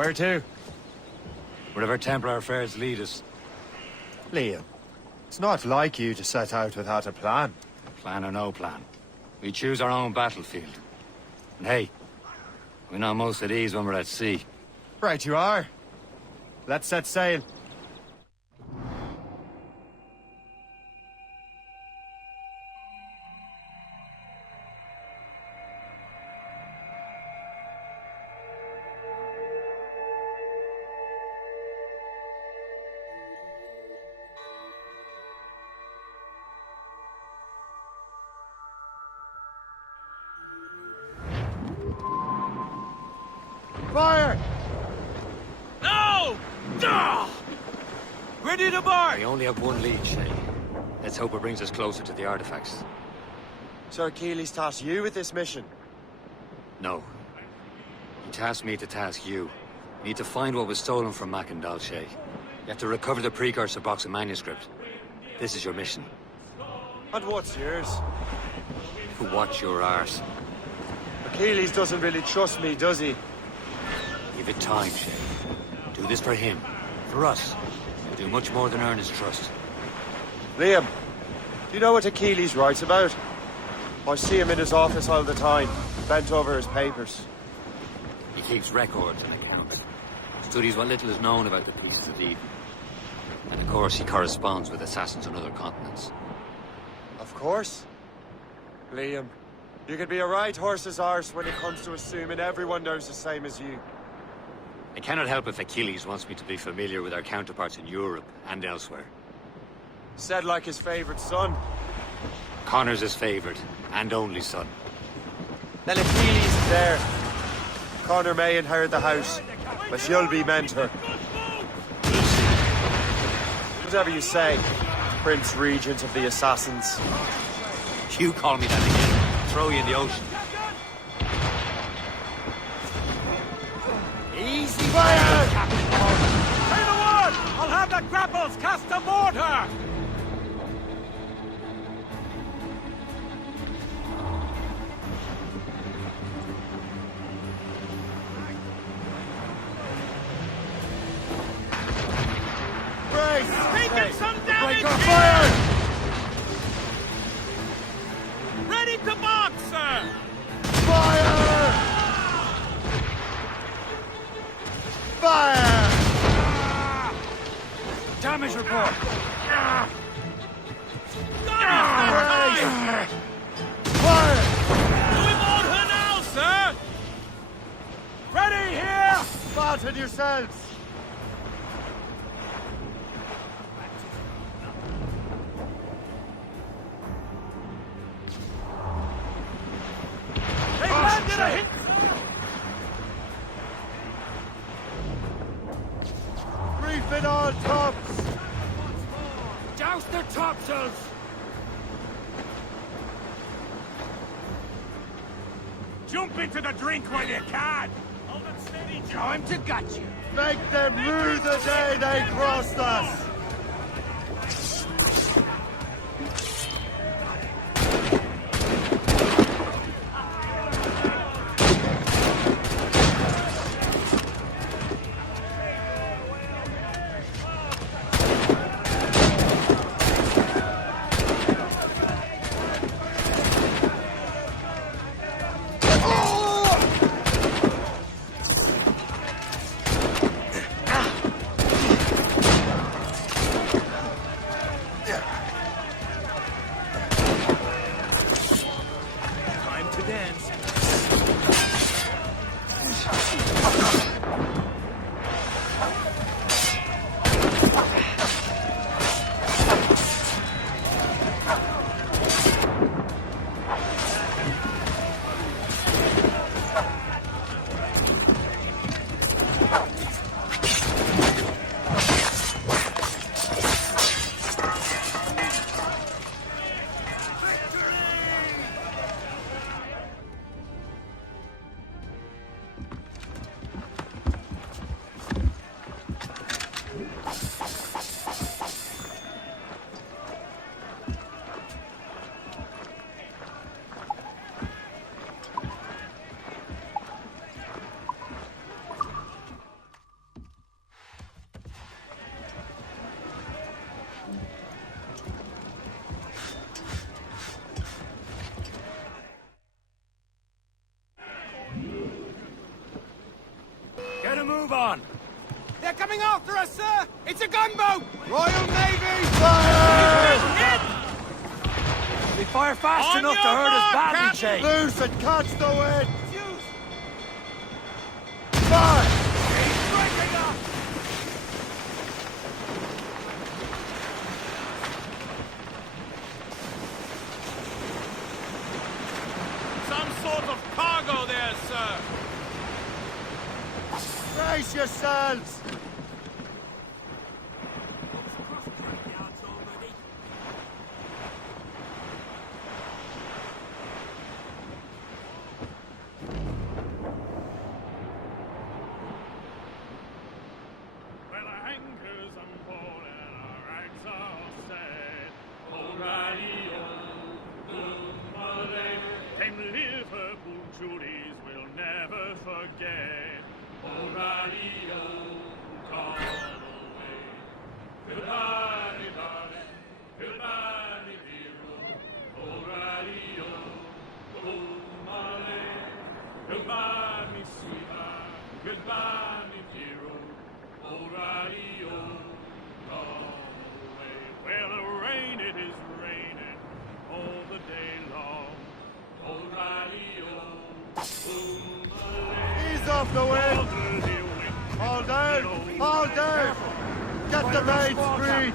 Where to? Wherever Templar affairs lead us. Liam, it's not like you to set out without a plan. Plan or no plan. We choose our own battlefield. And hey, we know most of these when we're at sea. Right you are. Let's set sail. Fire! No! Duh! Ready to bar! We only have one lead, Shay. Let's hope it brings us closer to the artifacts. Sir Keely's tasked you with this mission. No. He tasked me to task you. We need to find what was stolen from Mackandal, Shay. You have to recover the precursor box of manuscript. This is your mission. And what's yours? Watch your arse. Achilles doesn't really trust me, does he? Give it time, Shay. Do this for him. For us. You'll do much more than earn his trust. Liam, do you know what Achilles writes about? I see him in his office all the time, bent over his papers. He keeps records and accounts. Studies what little is known about the pieces of Eden. And of course, he corresponds with assassins on other continents. Of course. Liam, you could be a right horse's arse when it comes to assuming everyone knows the same as you. I cannot help if Achilles wants me to be familiar with our counterparts in Europe and elsewhere. Said like his favorite son. Connor's his favorite, and only son. Then Achilles is there. Connor may inherit the house, but you'll be mentor. Whatever you say, Prince Regent of the Assassins. You call me that again, throw you in the ocean. Easy fire! Say the word! I'll have the grapples cast aboard her! Taking some damage! Fire! Ready to box, sir! Fire! Fire! Damage report! Fire! Fire! Do we board her now, sir? Ready here! Fasten yourselves! They've landed a hit! Reef it all tops! Douse their topsails! Jump into the drink while you can! Hold it steady, Time to gut you! Make them rue the day they crossed us! move on! They're coming after us, sir! It's a gunboat! Royal Navy, fire! They fire fast enough to hurt us badly, Jay. Loose and catch the wind! Fire! He's breaking up! Some sort of cargo there, sir. Brace yourselves! Well, our anchors unfold and our ranks are all set. O'Reilly, came Liverpool Julies will never forget. O'Reilly, call away. Goodbye, darling. Goodbye, hero. O'Reilly, goodbye, me sweetheart. Goodbye, me hero. O'Reilly, gone away. Well, it is raining all the day long. O'Reilly, Ease off the wind! Hold down! Hold down! Get the mates free!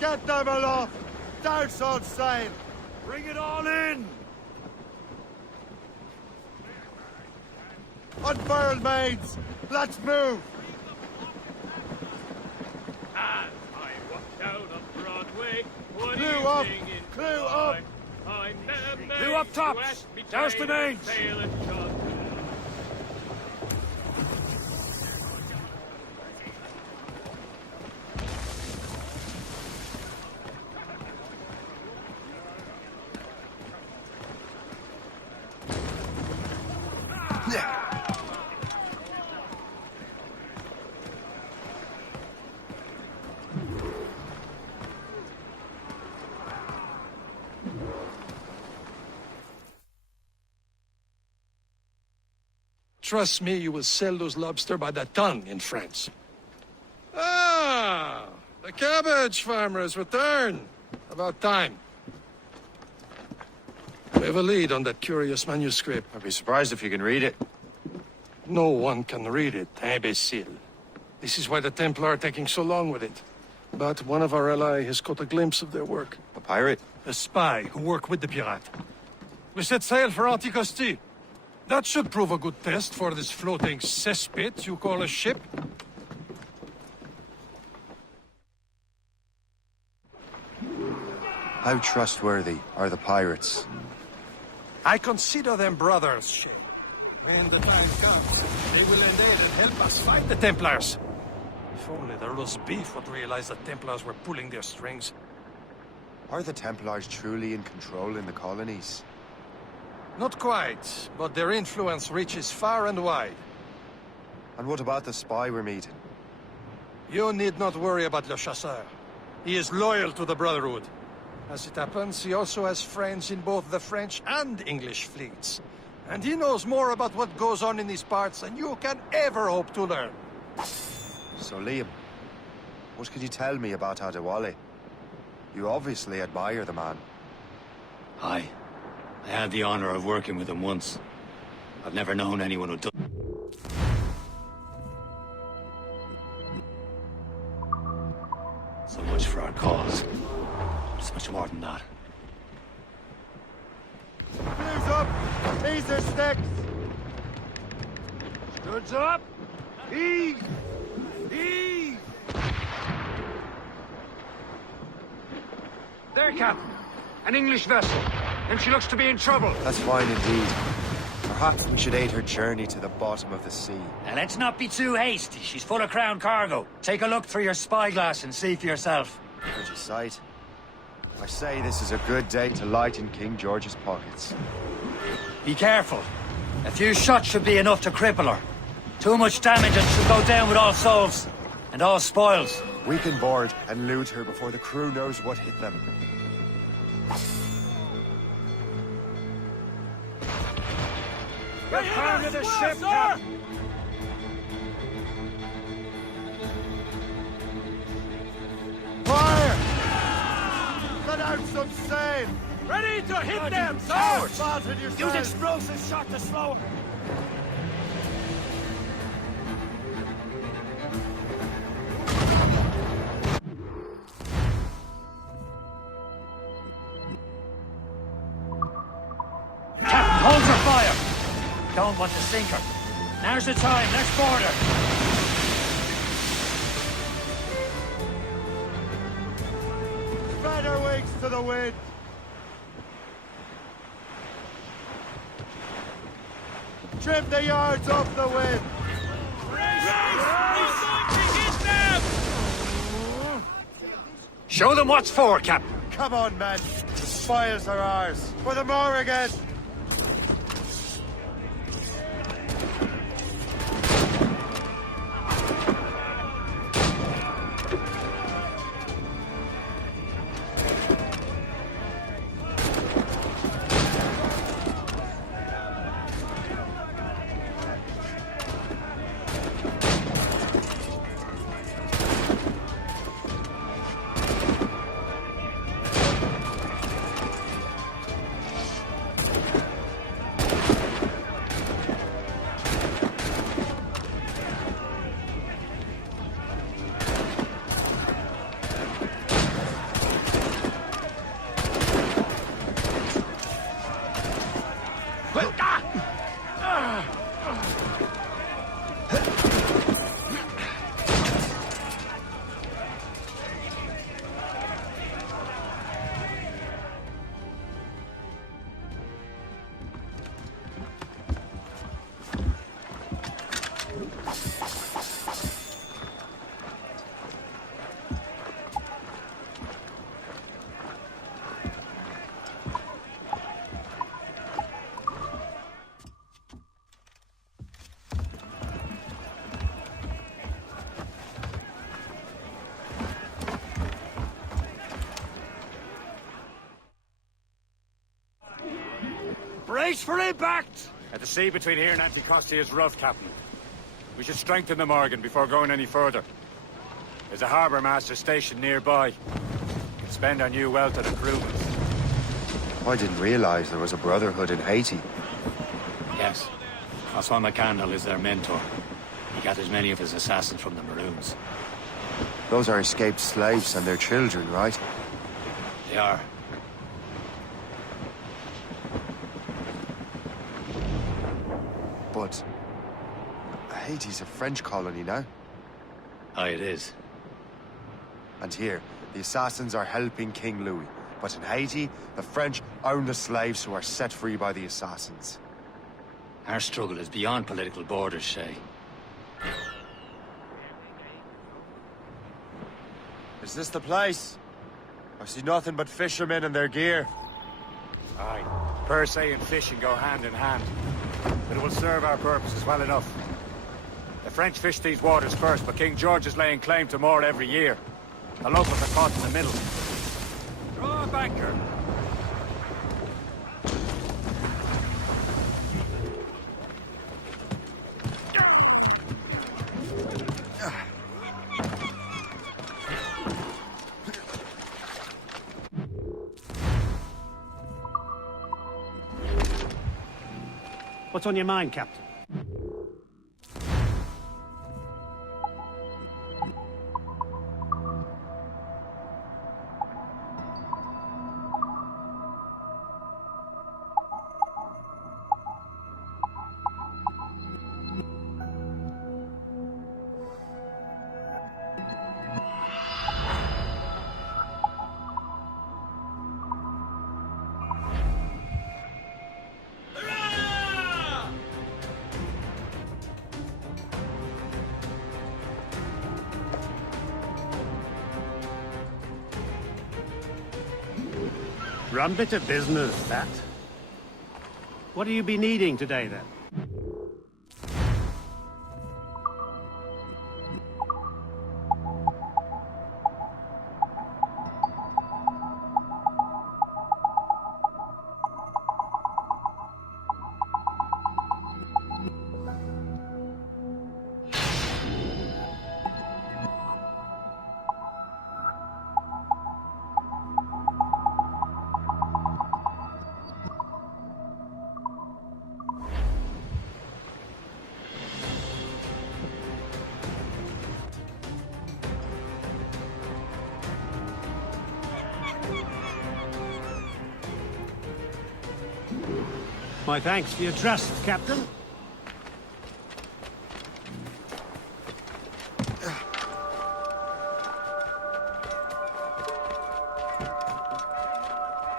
Get them aloft! Douse on sail! Bring it all in! Unfurl mains! Let's move! As I walked out of Broadway, one Clew up! evening in Clew July, up! I met a Clew mate up tops! who asked me Douse the to mains! sail and shot. Trust me, you will sell those lobster by the ton in France. Ah, the cabbage farmer has returned. About time. We have a lead on that curious manuscript. I'd be surprised if you can read it. No one can read it, imbecile. This is why the Templar are taking so long with it. But one of our allies has caught a glimpse of their work. A pirate? A spy who worked with the pirate. We set sail for Anticosti. That should prove a good test for this floating cesspit you call a ship. How trustworthy are the pirates? I consider them brothers, Shay. When the time comes, they will lend aid and help us fight the Templars. If only the roast beef would realize the Templars were pulling their strings. Are the Templars truly in control in the colonies? Not quite, but their influence reaches far and wide. And what about the spy we're meeting? You need not worry about Le Chasseur. He is loyal to the Brotherhood. As it happens, he also has friends in both the French and English fleets. And he knows more about what goes on in these parts than you can ever hope to learn. So, Liam, what can you tell me about Adewale? You obviously admire the man. Aye. I had the honor of working with him once. I've never known anyone who done. So much for our cause. It's much more than that. Clews up! These are sticks! Goods up! Heave! Heave! There, Captain. An English vessel. And she looks to be in trouble. That's fine indeed. Perhaps we should aid her journey to the bottom of the sea. Now let's not be too hasty. She's full of crown cargo. Take a look through your spyglass and see for yourself. Pretty sight. I say this is a good day to lighten King George's pockets. Be careful. A few shots should be enough to cripple her. Too much damage and she'll go down with all souls. And all spoils. We can board and loot her before the crew knows what hit them. Get down to the ship, Captain! Fire! Let out some sail! Ready to hit them, sir! Spotted Use yourself! explosive shot to slow 'em. Captain, hold your fire! Don't want to sink her. Now's the time, let's board her! Spread her wings to the wind! Trim the yards off the wind! Show them what's for, Captain! Come on, men! The spoils are ours! For the Morrigan! Brace for impact! The sea between here and Anticosti is rough, Captain. We should strengthen the Morgan before going any further. There's a harbour master stationed nearby. We can spend our new wealth on improvements. I didn't realize there was a brotherhood in Haiti. Yes. Francois McCandle is their mentor. He got as many of his assassins from the Maroons. Those are escaped slaves and their children, right? They are. But Haiti's a French colony now. Aye, it is. And here, the assassins are helping King Louis. But in Haiti, the French own the slaves who are set free by the assassins. Our struggle is beyond political borders, Shay. Is this the place? I see nothing but fishermen and their gear. Aye. Per se and fishing go hand in hand. But it will serve our purposes well enough. The French fish these waters first, but King George is laying claim to more every year. The locals are caught in the middle. Draw a banker. What's on your mind, Captain? Rum bit of business, that. What do you be needing today, then? My thanks for your trust, Captain.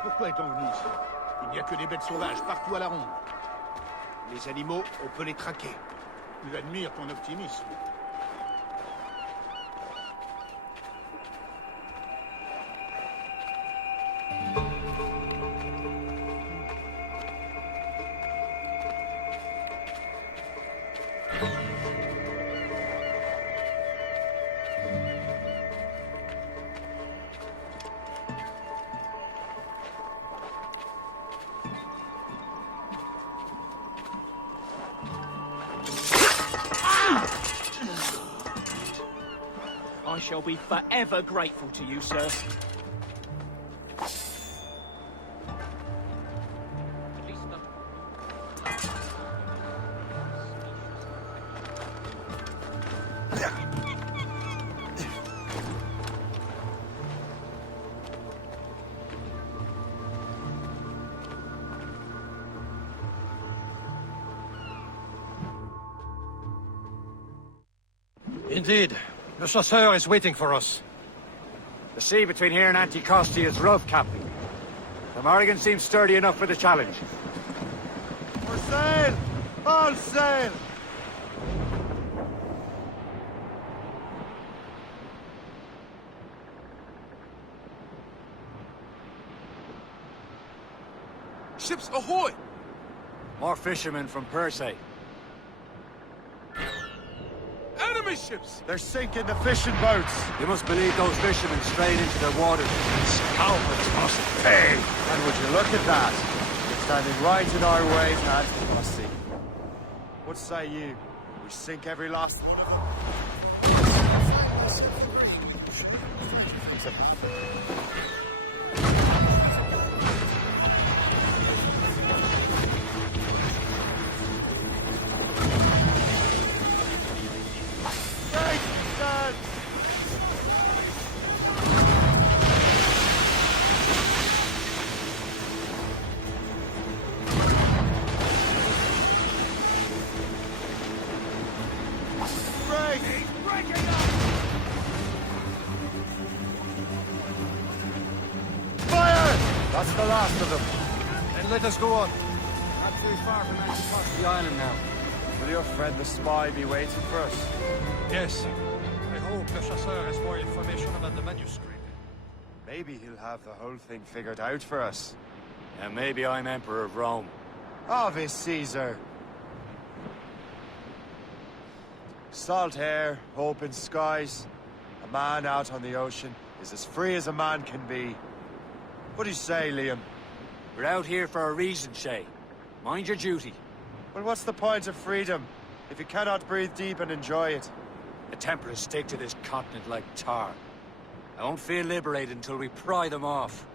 Pourquoi est-on venu ici? Il n'y a que des bêtes sauvages partout à la ronde. Les animaux, on peut les traquer. J'admire ton optimisme. I shall be forever grateful to you, sir. At least the- Indeed. Le Chasseur is waiting for us. The sea between here and Anticosti is rough, Captain. The Morrigan seems sturdy enough for the challenge. For sail! All sail! Ships ahoy! More fishermen from Persay. Enemy ships! They're sinking the fishing boats! You must believe those fishermen strayed into their waters. Scalpers must pay! And would you look at that? It's standing right in our way to Anticosti. What say you? We sink every last one of them? Break, Dad! Break! Fire! That's the last of them. And let us go on. Not too far from Anticosti Island now. Will your friend the spy be waiting for us? Yes. I hope Le Chasseur has more information about the manuscript. Maybe he'll have the whole thing figured out for us. And maybe I'm Emperor of Rome. Ave Caesar! Salt air, open skies. A man out on the ocean is as free as a man can be. What do you say, Liam? We're out here for a reason, Shay. Mind your duty. Well, what's the point of freedom if you cannot breathe deep and enjoy it? The Templars stick to this continent like tar. I won't feel liberated until we pry them off.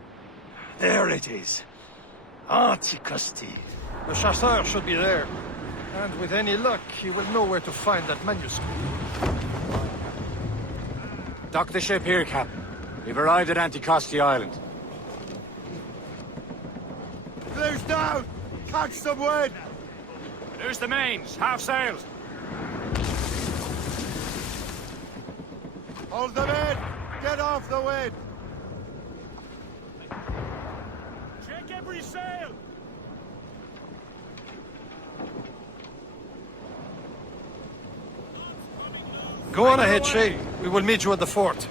There it is. Anticosti. The Chasseur should be there. And with any luck, he will know where to find that manuscript. Dock the ship here, Captain. We've arrived at Anticosti Island. Clears down! Catch some wind! There's the mains, half sailed. Hold them in! Get off the wind! Check every sail! Go on ahead, Shay. We will meet you at the fort.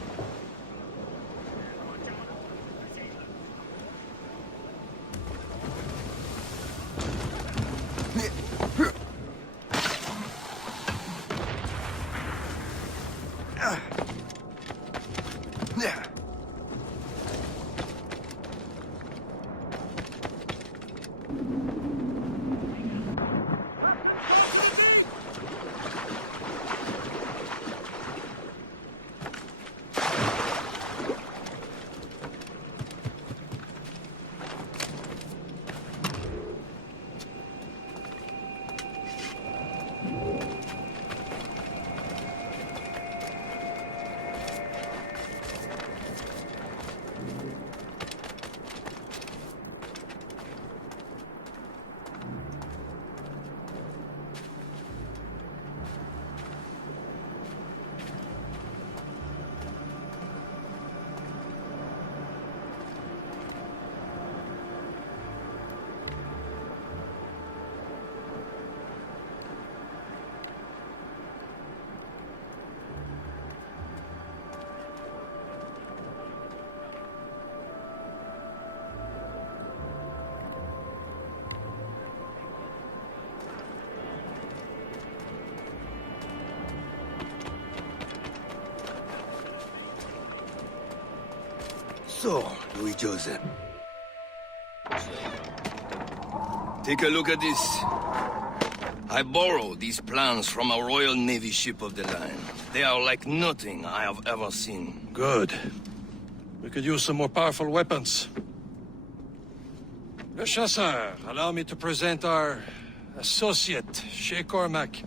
So, Louis Joseph. Take a look at this. I borrowed these plans from a Royal Navy ship of the line. They are like nothing I have ever seen. Good. We could use some more powerful weapons. Le Chasseur, allow me to present our associate, Shay Cormac.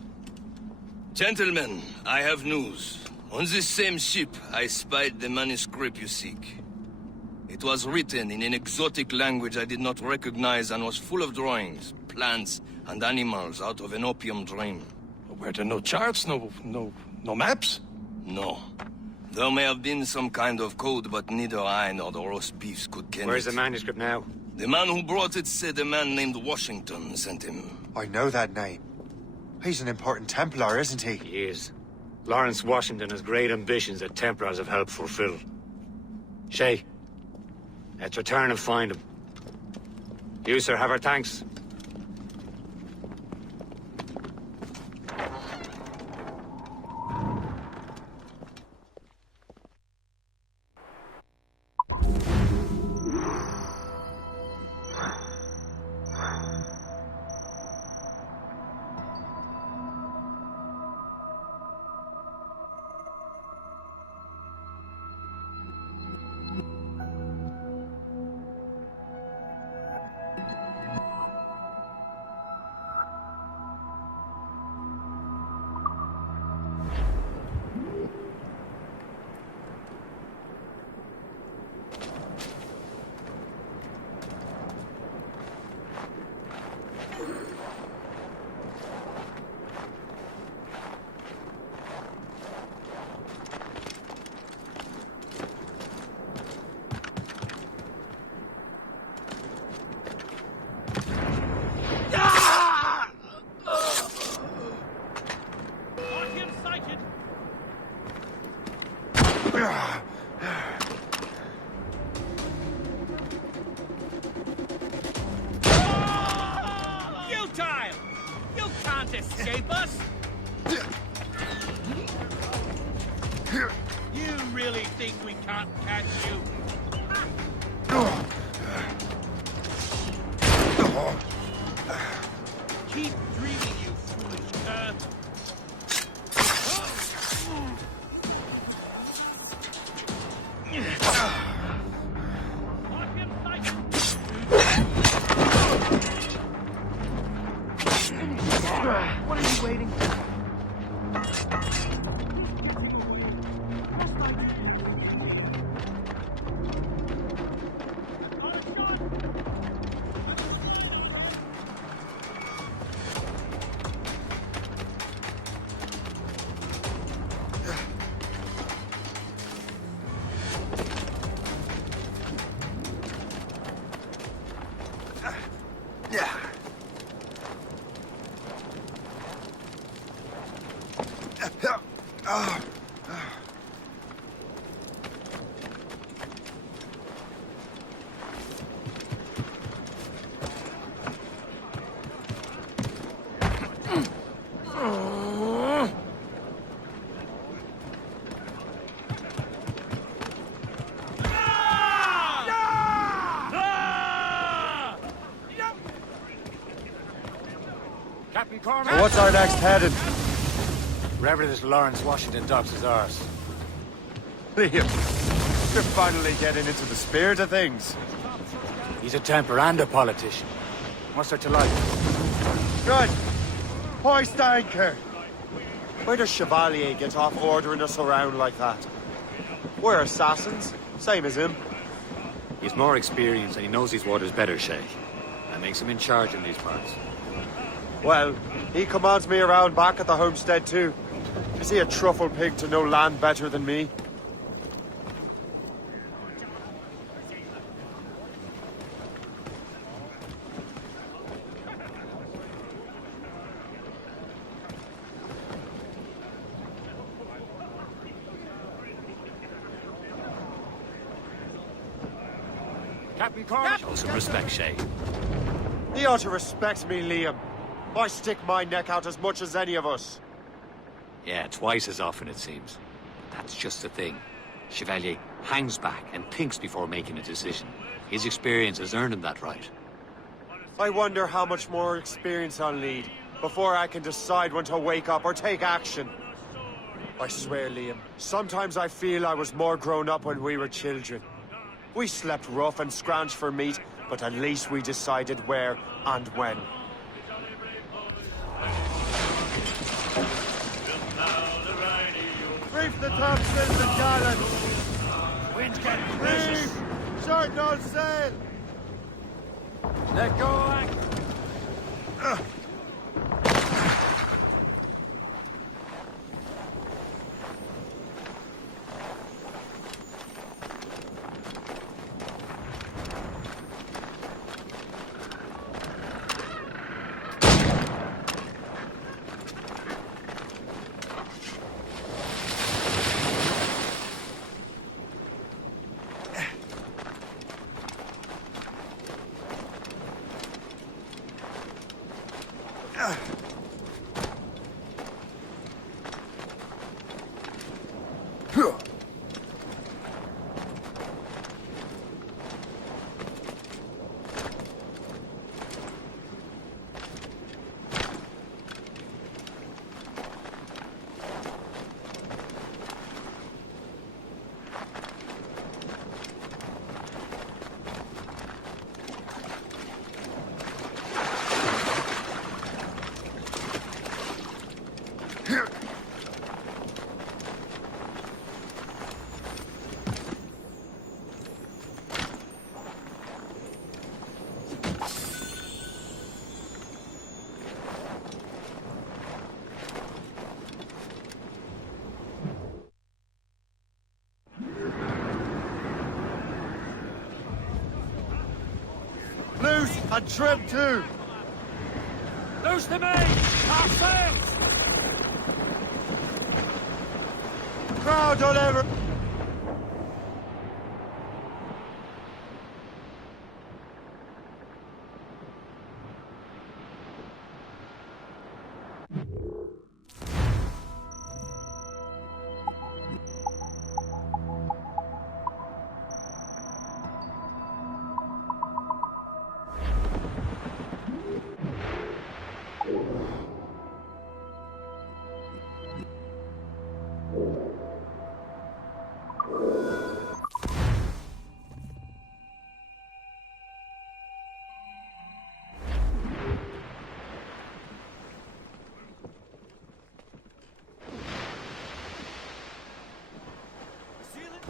Gentlemen, I have news. On this same ship, I spied the manuscript you seek. It was written in an exotic language I did not recognize and was full of drawings, plants, and animals out of an opium dream. Were there no charts, no maps? No. There may have been some kind of code, but neither I nor the roast beefs could ken Where's it. the manuscript now? The man who brought it said a man named Washington sent him. I know that name. He's an important Templar, isn't he? He is. Lawrence Washington has great ambitions that Templars have helped fulfill. Shay, let's return and find him. You, sir, have our thanks. Futile! You can't escape us! You really think we can't catch you? Keep dreaming, you foolish cur! What are you waiting for? Captain Cormac! What's our next heading? Wherever this Lawrence Washington docks is ours. Liam, you're finally getting into the spirit of things. He's a Templar and a politician. What's there to like? Good. Hoist anchor. Where does Chevalier get off ordering us around like that? We're assassins, same as him. He's more experienced and he knows these waters better, Shay. That makes him in charge in these parts. Well, he commands me around back at the homestead too. Is he a truffle pig to know land better than me? Captain Cormac! Show some respect, Shay. He ought to respect me, Liam. I stick my neck out as much as any of us. Yeah, twice as often, it seems. That's just the thing. Chevalier hangs back and thinks before making a decision. His experience has earned him that right. I wonder how much more experience I'll need before I can decide when to wake up or take action. I swear, Liam, sometimes I feel I was more grown up when we were children. We slept rough and scrounged for meat, but at least we decided where and when. Reef the topsails and gallants! Wind's getting Reef! vicious. Short no sail! Let go, anchor. Loose and trim too! Loose the main! Half sails! Crowd don't ever...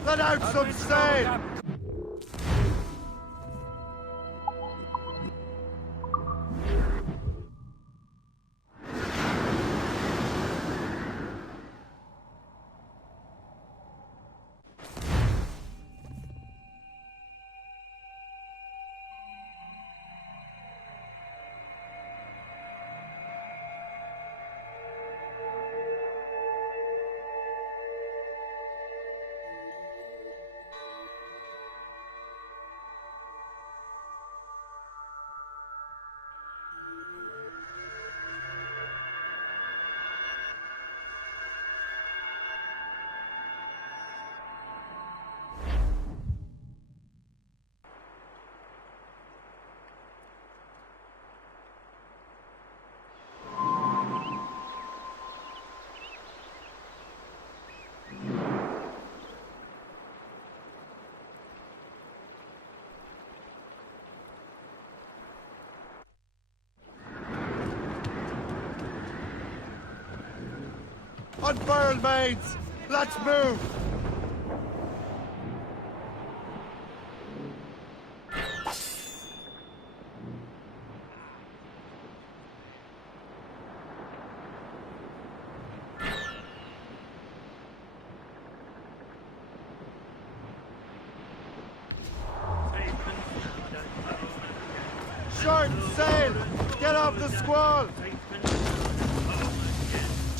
Let out some sail! Unfurl, mates! Let's move! Short sail! Get off the squall!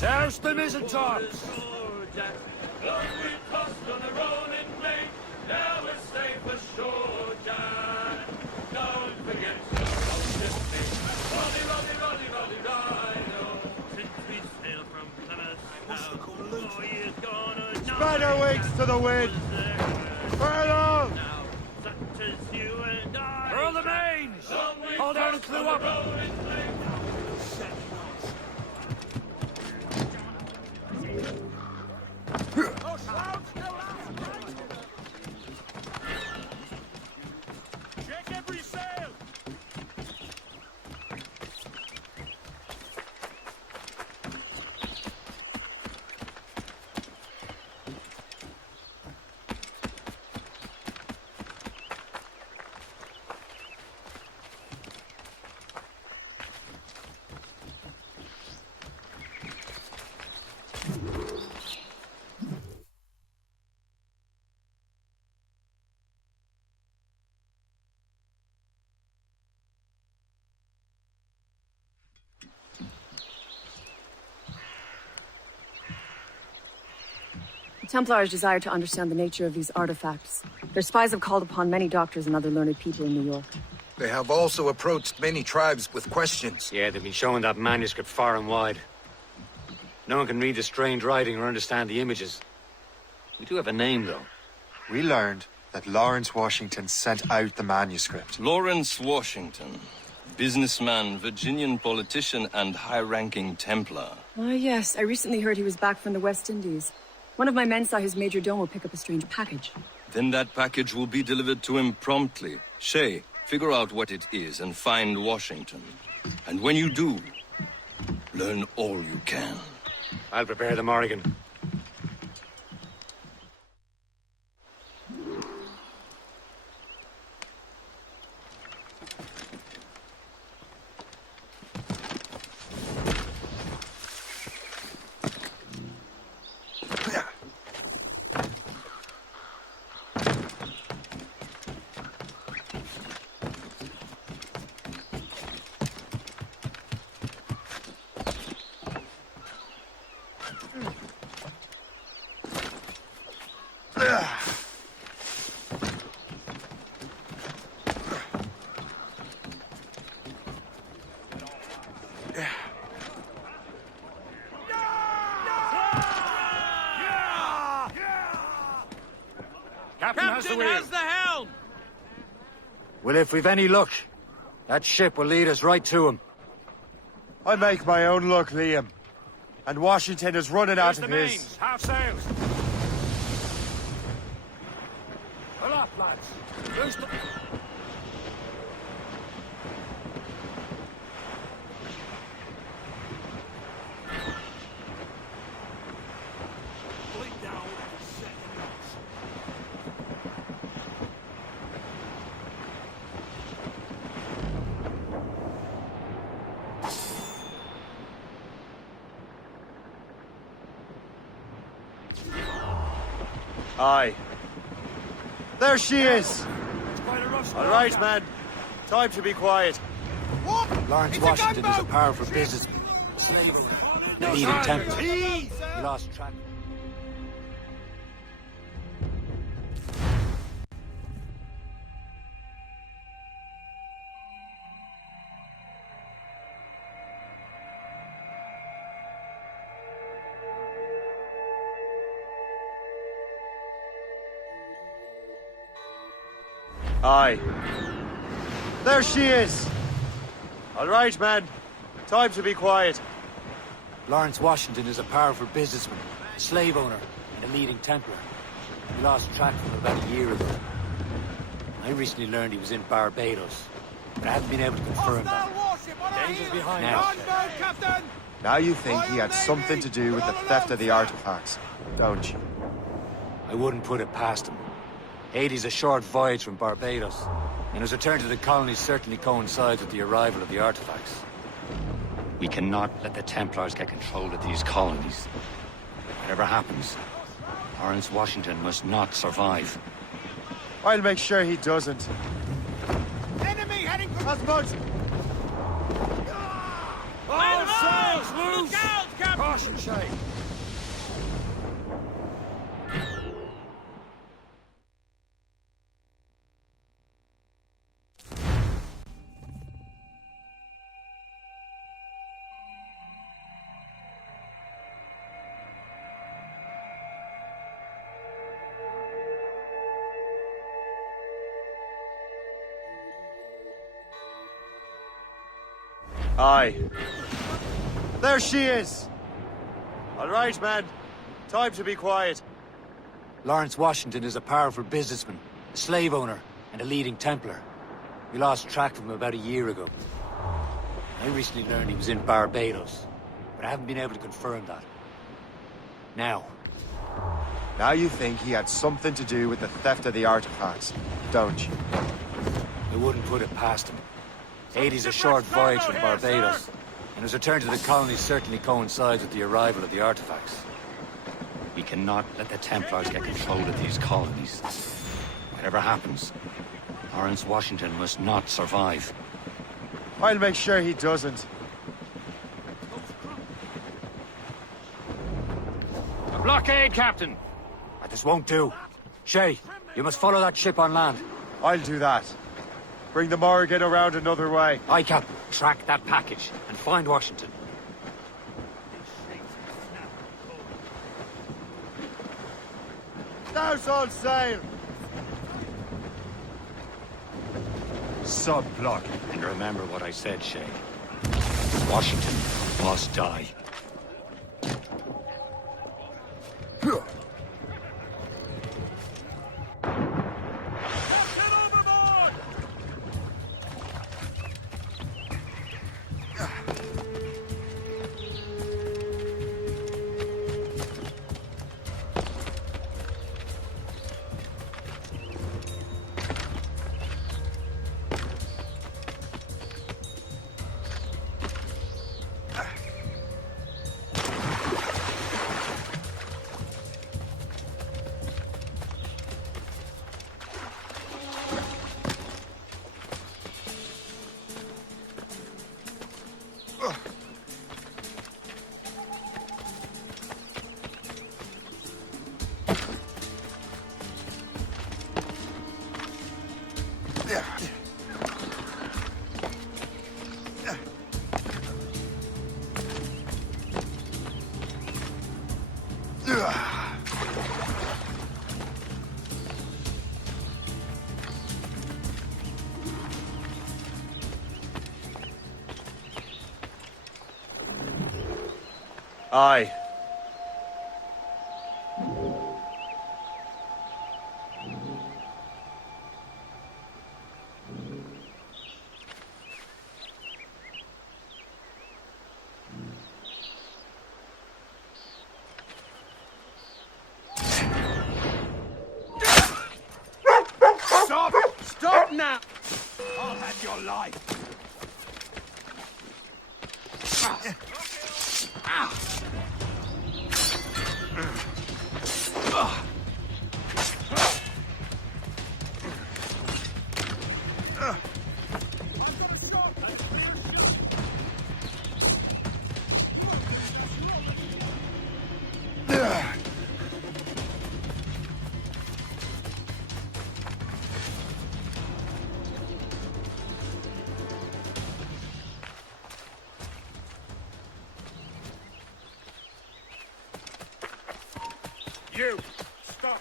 Douse the mizzen tops! Spread your wings to the wind! Furl! Such as you and I. Furl the mains! Hold down and clew up! Check every sail! The Templars desire to understand the nature of these artifacts. Their spies have called upon many doctors and other learned people in New York. They have also approached many tribes with questions. Yeah, they've been showing that manuscript far and wide. No one can read the strange writing or understand the images. We do have a name, though. We learned that Lawrence Washington sent out the manuscript. Lawrence Washington. Businessman, Virginian politician, and high-ranking Templar. Ah, yes. I recently heard he was back from the West Indies. One of my men saw his major domo pick up a strange package. Then that package will be delivered to him promptly. Shay, figure out what it is and find Washington. And when you do, learn all you can. I'll prepare the Morrigan. Captain has the helm! Well, if we've any luck, that ship will lead us right to him. I make my own luck, Liam. And Washington is running out of his. Mains, half sails. Pull up, lads. Loose the... Aye. There she is! Quite a rough All spot, right, Jack. man. Time to be quiet. Lawrence Washington is a powerful businessman. Leading Templar. We lost track. Aye. There she is! All right, man. Time to be quiet. Lawrence Washington is a powerful businessman, a slave owner, and a leading Templar. We lost track of him about a year ago. I recently learned he was in Barbados, but I haven't been able to confirm that. Dangers behind Now. us. Captain! Now you think he had something to do with the theft of the artifacts, don't you? I wouldn't put it past him. Haiti's a short voyage from Barbados, and his return to the colonies certainly coincides with the arrival of the artifacts. We cannot let the Templars get control of these colonies. Whatever happens, Lawrence Washington must not survive. I'll make sure he doesn't. Enemy heading for... Osmond! All sails loose! Look out, Captain! Caution, Shay. Aye. There she is! All right, man. Time to be quiet. Lawrence Washington is a powerful businessman, a slave owner, and a leading Templar. We lost track of him about a year ago. I recently learned he was in Barbados, but I haven't been able to confirm that. Now, Now you think he had something to do with the theft of the artifacts, don't you? I wouldn't put it past him. 80's a short voyage from Barbados, and his return to the colony certainly coincides with the arrival of the artifacts. We cannot let the Templars get control of these colonies. Whatever happens, Lawrence Washington must not survive. I'll make sure he doesn't. A blockade, Captain! This won't do. Shay, you must follow that ship on land. I'll do that. Bring the Morrigan around another way. Aye, Captain. Track that package and find Washington. Now's all sail! Sub-block. And remember what I said, Shay. Washington must die. Aye. Stop! Stop now! I'll have your life! You! Stop!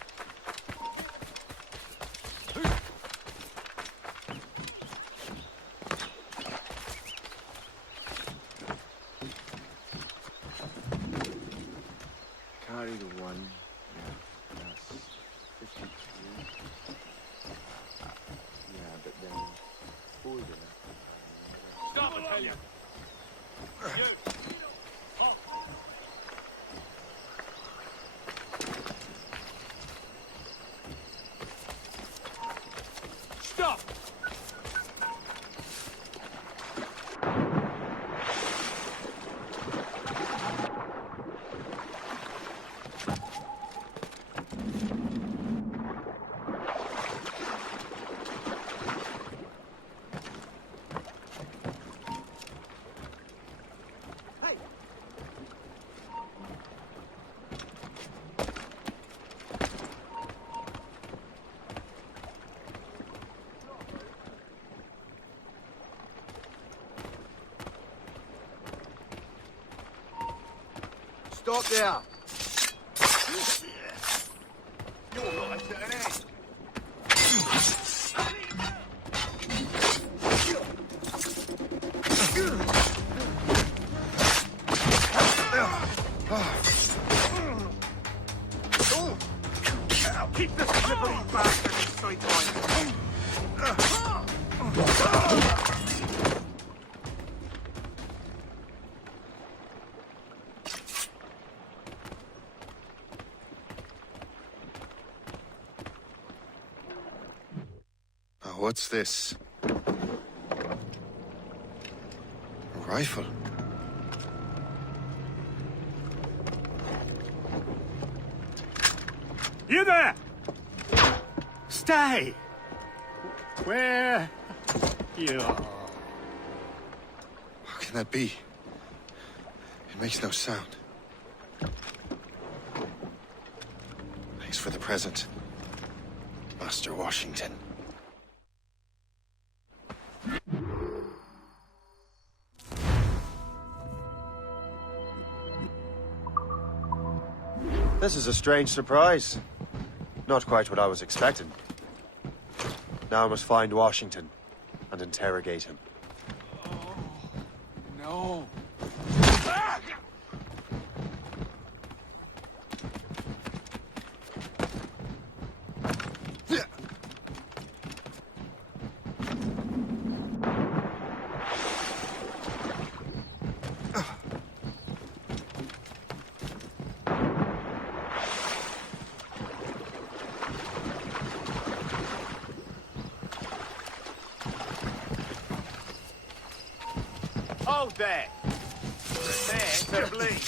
Carry the one. That's 52. Yeah, but then fold it. Stop, I tell you! You! Stop! Stop there! You're not a certain end. Keep the slippery bastard in sight, What's this? A rifle? You there! Stay! Where you are. How can that be? It makes no sound. Thanks for the present, Master Washington. This is a strange surprise. Not quite what I was expecting. Now I must find Washington and interrogate him. No. Hold there. There, to bleed.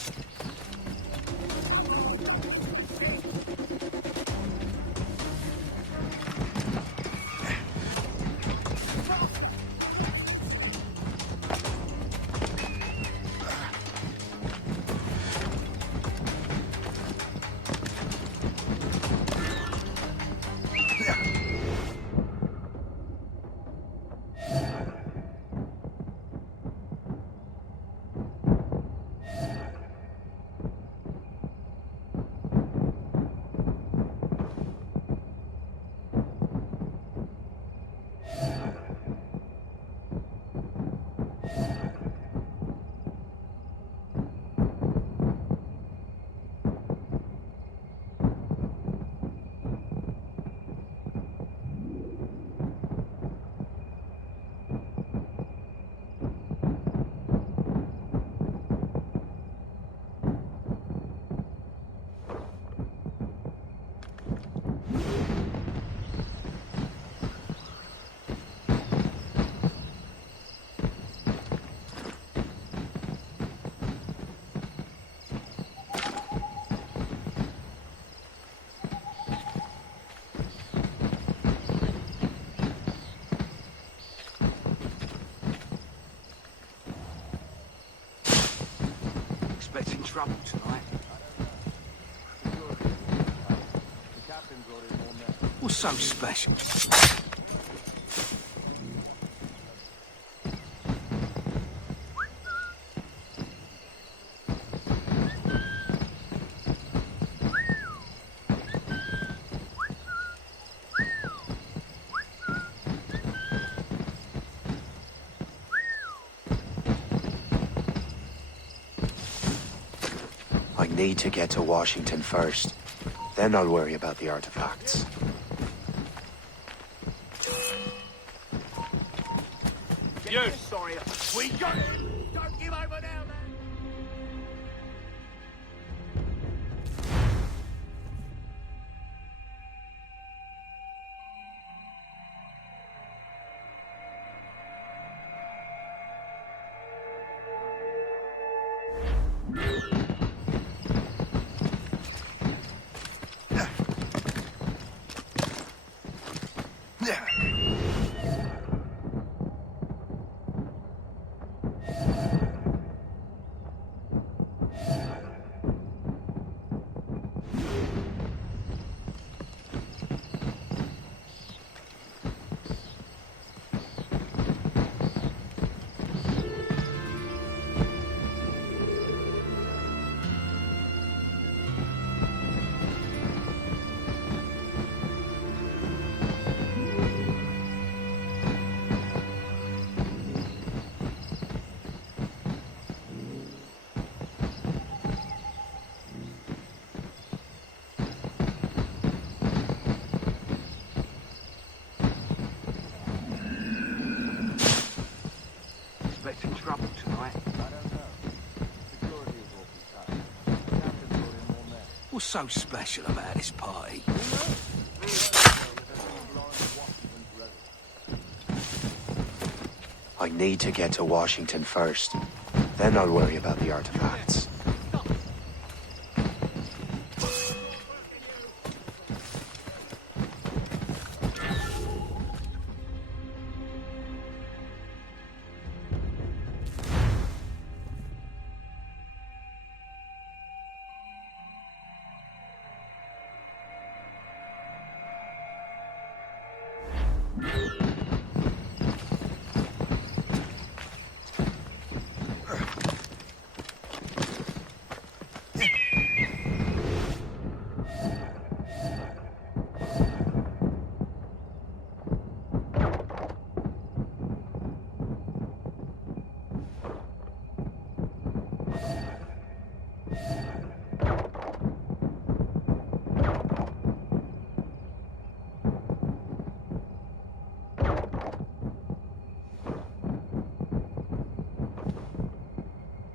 Expecting trouble tonight. What's so special? I need to get to Washington first. Then I'll worry about the artifacts. You! Sorry, we got it! Don't give over now, man! tonight? What's so special about this party? I need to get to Washington first. Then I'll worry about the artifacts.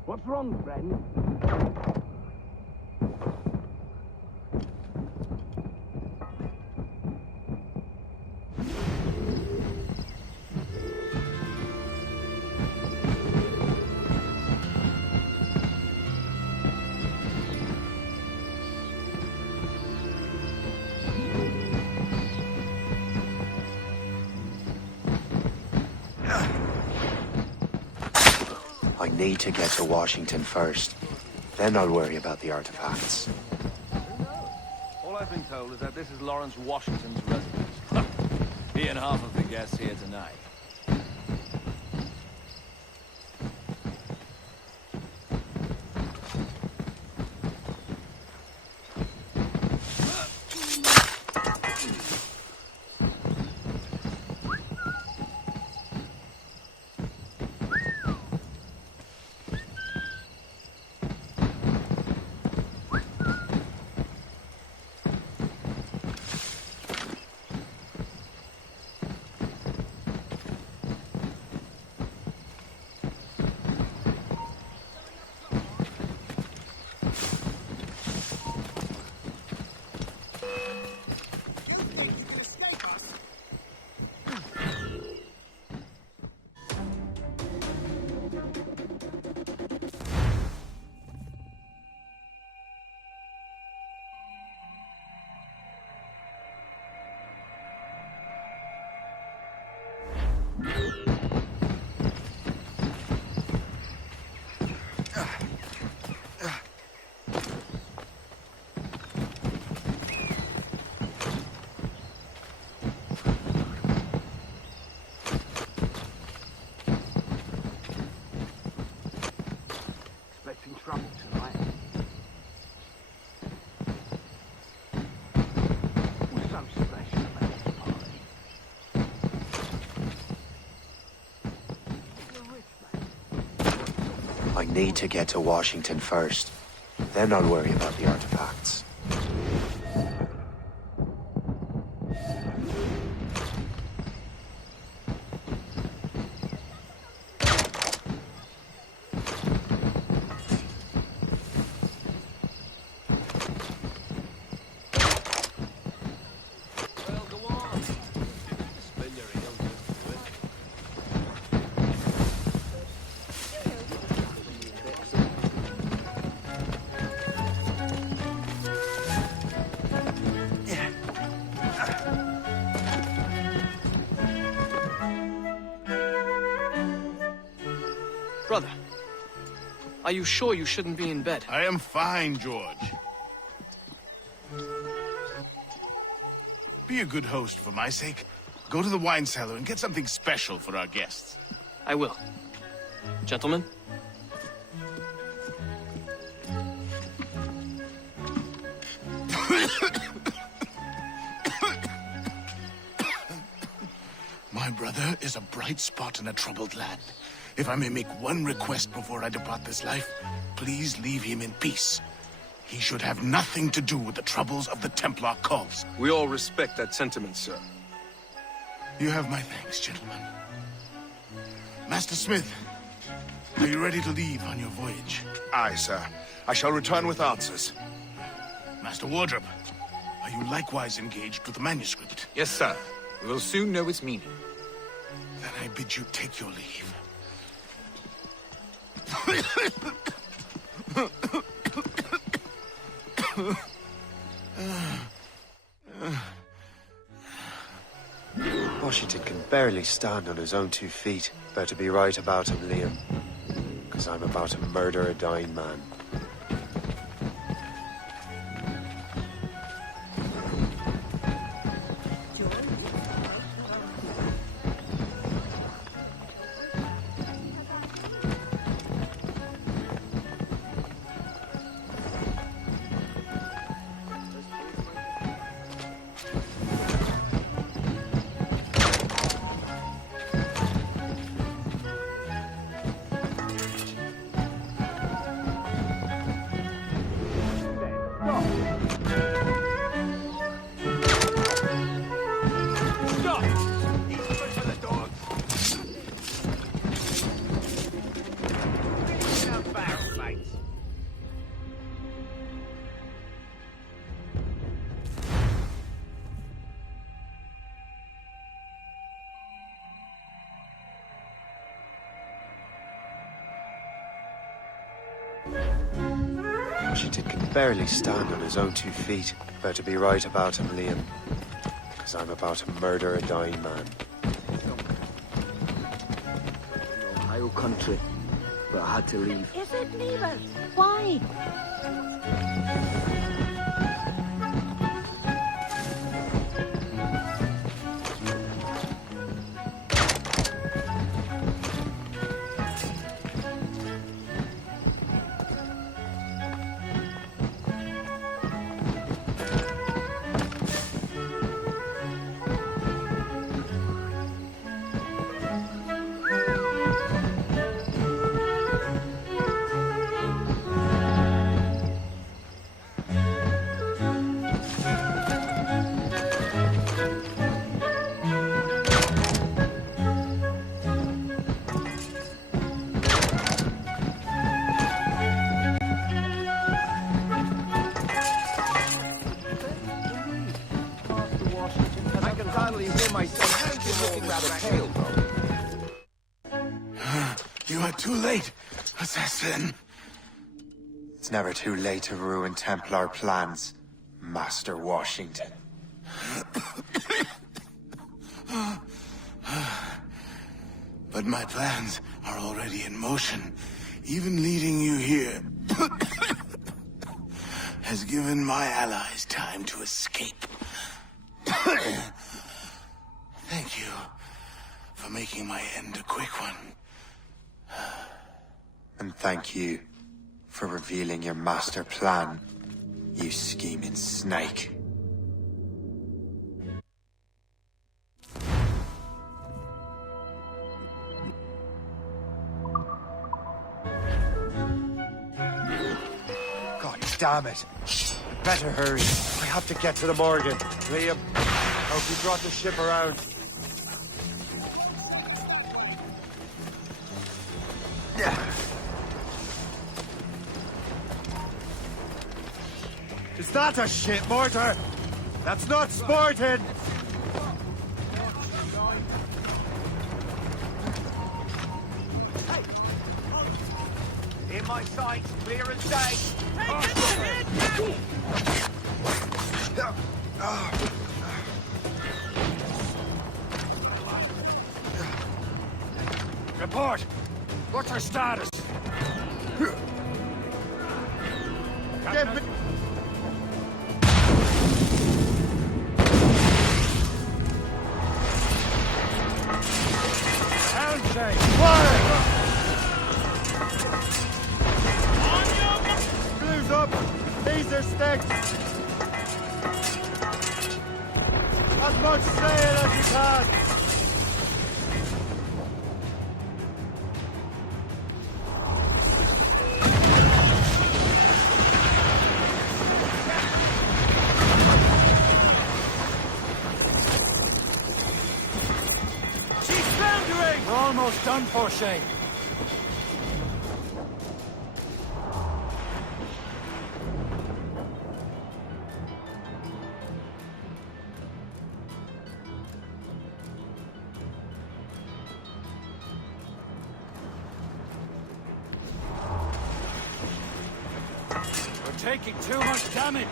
What's wrong, friend? I need to get to Washington first. Then I'll worry about the artifacts. All I've been told is that this is Lawrence Washington's residence. He and half of the guests here tonight. Expecting trouble tonight. What's so special about this party? You're rich, man. I need to get to Washington first. Then I'll worry about the artifacts. Brother, are you sure you shouldn't be in bed? I am fine, George. Be a good host for my sake. Go to the wine cellar and get something special for our guests. I will. Gentlemen? My brother is a bright spot in a troubled land. If I may make one request before I depart this life, please leave him in peace. He should have nothing to do with the troubles of the Templar cause. We all respect that sentiment, sir. You have my thanks, gentlemen. Master Smith, Are you ready to leave on your voyage? Aye, sir. I shall return with answers. Master Wardrop, are you likewise engaged with the manuscript? Yes, sir. We will soon know its meaning. Then I bid you take your leave. Washington can barely stand on his own 2 feet. Better be right about him, Liam. Because I'm about to murder a dying man. Washington can barely stand on his own 2 feet. Better be right about him, Liam. Because I'm about to murder a dying man. Ohio country, but I had to leave. Is it leaving? Why? You are too late, assassin. It's never too late to ruin Templar plans, Master Washington. But my plans are already in motion. Even leading you here has given my allies time to escape. Thank you for making my end a quick one. And thank you for revealing your master plan, you scheming snake. God damn it. Better hurry. I have to get to the Morgan. Liam, hope you brought the ship around. Is that a shit mortar? That's not sporting! In my sights, clear as day. Report! What's our status? Blues up! These are sticks! As much sail as you can! We're almost done for, Shane. taking too much damage.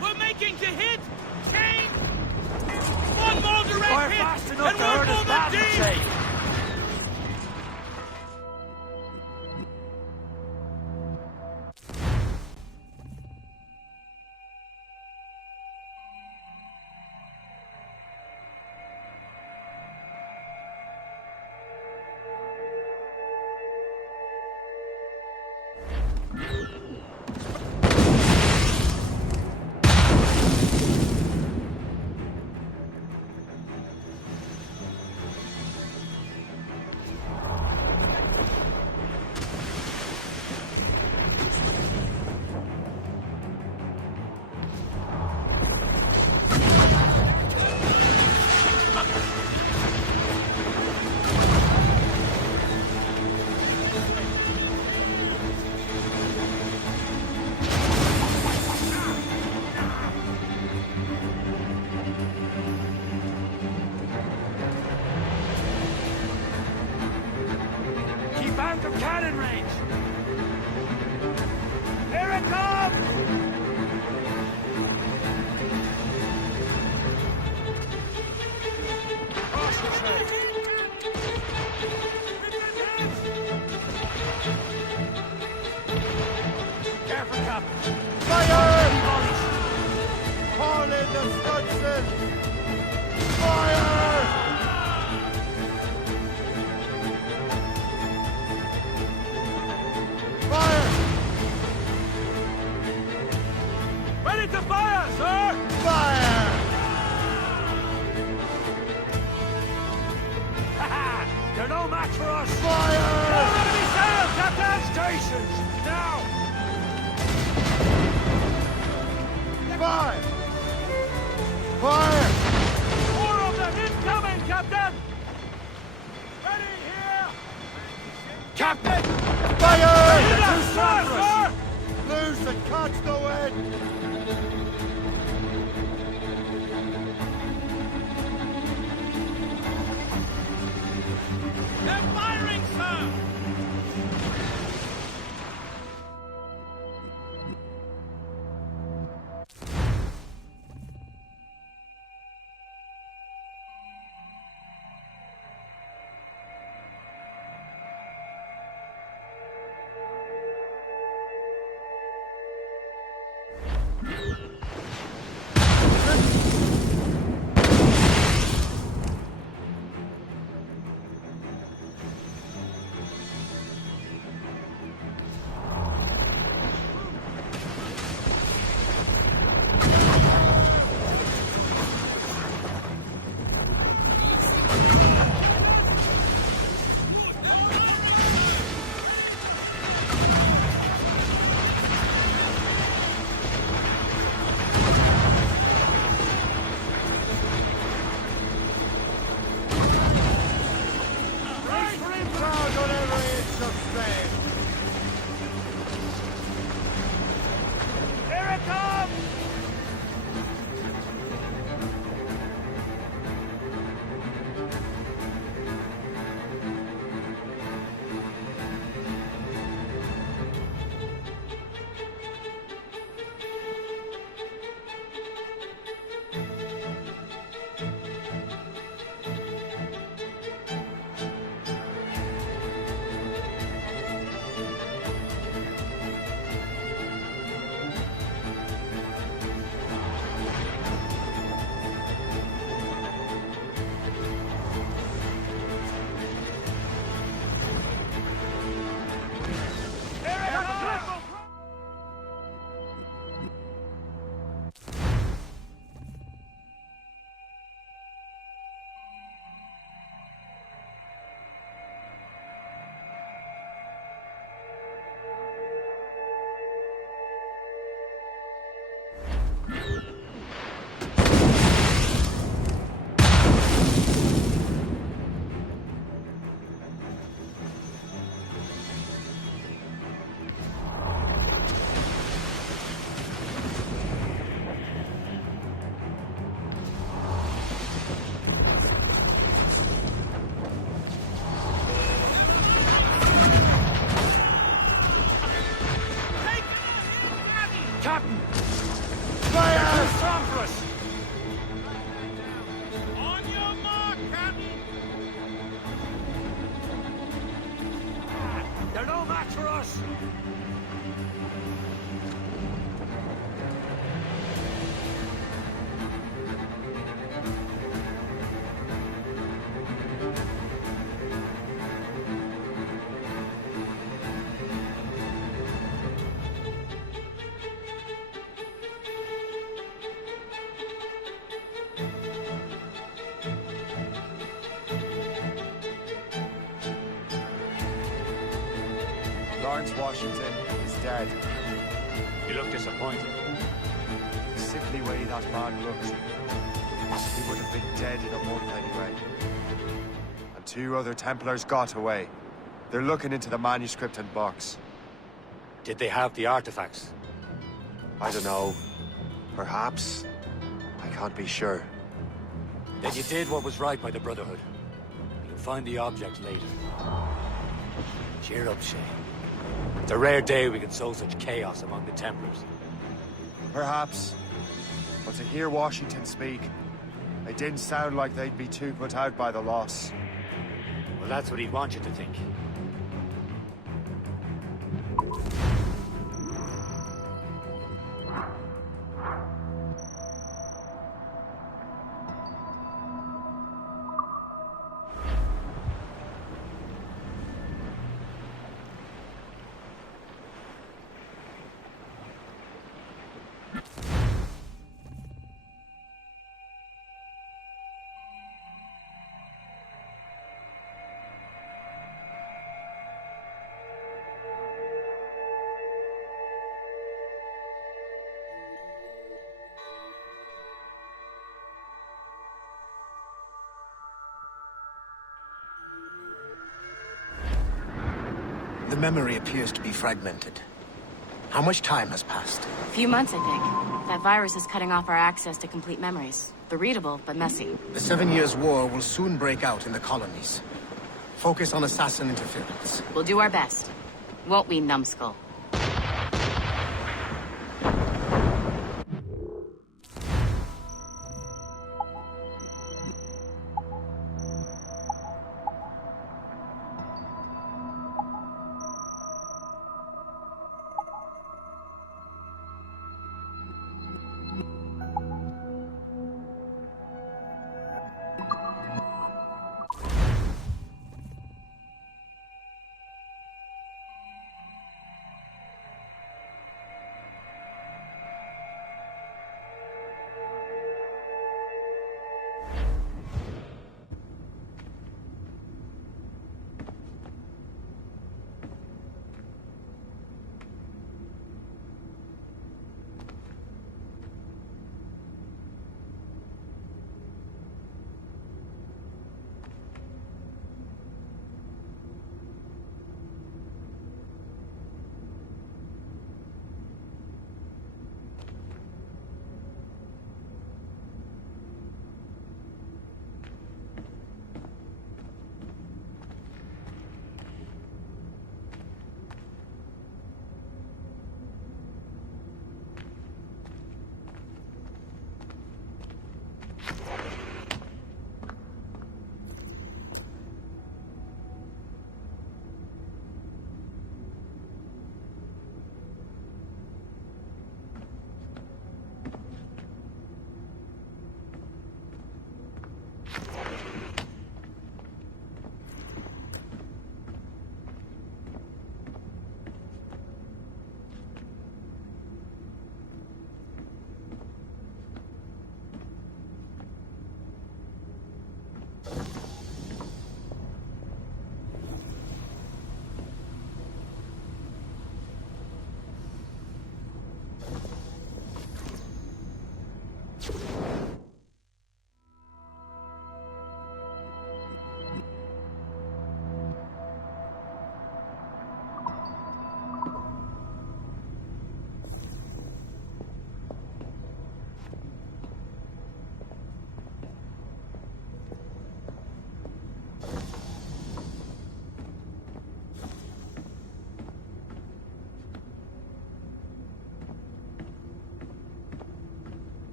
We're making to hit! Change! One more direct Fire hit! fast enough and to we're hurt us moving badly, deep! Jake. Keep out of cannon range! Here it comes! Concentrate! Careful, Captain! Fire! Call in the Studson! Fire! Fire! Ready to fire, sir! Fire! Ha-ha! They're no match for us! Fire! More enemy sails, Captain! Stations! Now! Fire! Fire! More of them incoming, Captain! Ready here! Captain! Fire! Too strong for us! Loose and catch the wind! They're firing, sir! Lawrence Washington is dead. You look disappointed. The sickly way that man looked. He would have been dead in a month anyway. And 2 other Templars got away. They're looking into the manuscript and box. Did they have the artifacts? I don't know. Perhaps. I can't be sure. Then you did what was right by the Brotherhood. You'll find the object later. Cheer up, Shay. It's a rare day we can sow such chaos among the Templars. Perhaps. But to hear Washington speak, it didn't sound like they'd be too put out by the loss. Well, that's what he'd want you to think. The memory appears to be fragmented. How much time has passed? A few months, I think. That virus is cutting off our access to complete memories. They're readable, but messy. The 7 Years' War will soon break out in the colonies. Focus on assassin interference. We'll do our best. Won't we, numbskull?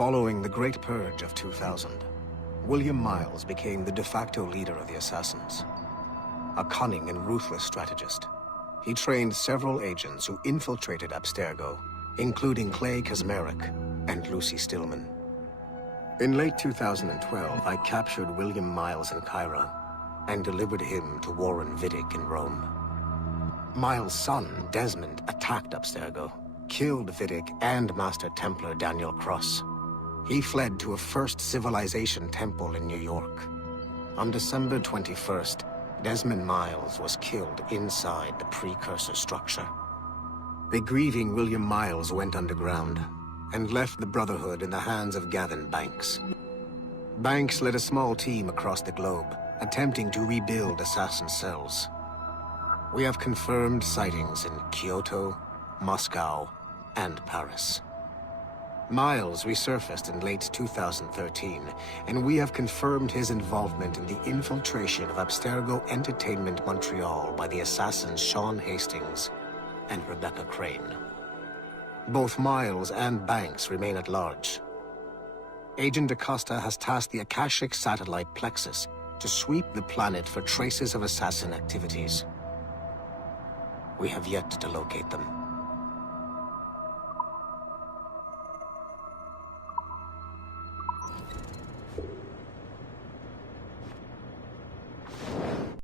Following the Great Purge of 2000, William Miles became the de facto leader of the Assassins. A cunning and ruthless strategist, he trained several agents who infiltrated Abstergo, including Clay Kazmarek and Lucy Stillman. In late 2012, I captured William Miles in Cairo and delivered him to Warren Vidic in Rome. Miles' son, Desmond, attacked Abstergo, killed Vidic and Master Templar Daniel Cross. He fled to a First Civilization temple in New York. On December 21st, Desmond Miles was killed inside the precursor structure. The grieving William Miles went underground and left the Brotherhood in the hands of Gavin Banks. Banks led a small team across the globe, attempting to rebuild assassin cells. We have confirmed sightings in Kyoto, Moscow, and Paris. Miles resurfaced in late 2013, and we have confirmed his involvement in the infiltration of Abstergo Entertainment Montreal by the assassins Sean Hastings and Rebecca Crane. Both Miles and Banks remain at large. Agent Acosta has tasked the Akashic satellite Plexus to sweep the planet for traces of assassin activities. We have yet to locate them.